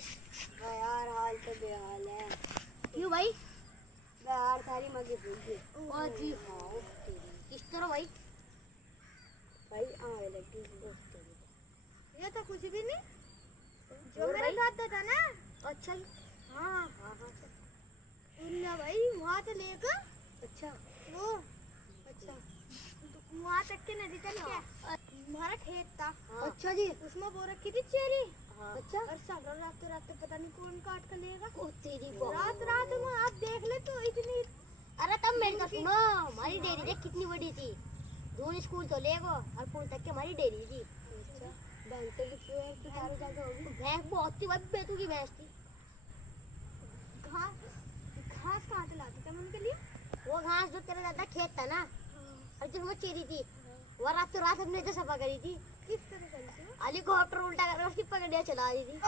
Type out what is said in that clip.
यार हाल तो बेहाल है। क्यों भाई? यार सारी मगे भूल गई। और जी हाँ किस तरह भाई? भाई आवे लगी ये तो कुछ भी नहीं, जो और मेरे भाई? साथ था ना। अच्छा जी। हाँ हाँ हाँ उन्ना भाई वहाँ से लेकर अच्छा वो अच्छा वहाँ तक के नदी तक क्या हमारा खेत था। हाँ। अच्छा जी। उसमें वो रखी थी चेरी। हाँ अच्छा और सारा रात रात पता नहीं कौन काट कर लेगा। ओ तेरी रात रात में आप देख ले तो इतनी। अरे तब मेरी का सुनो, हमारी डेयरी देख कितनी बड़ी थी। दूर स्कूल तो ले गो और पुल तक के हमारी डेयरी थी। अच्छा भैंसे की सारी जगह होगी। भैंस बहुत थी भाई, बेतू की भैंस थी। घास घास कहाँ से लाते थे हम उनके लिए? वो घास जो तेरा दादा खेत था ना, और जो वो चेरी थी, वो रात हमने तो सफा करी थी। किस तरह करी थी? हेलीकॉप्टर उल्टा कर उसकी पगड़ियाँ चला दी थी।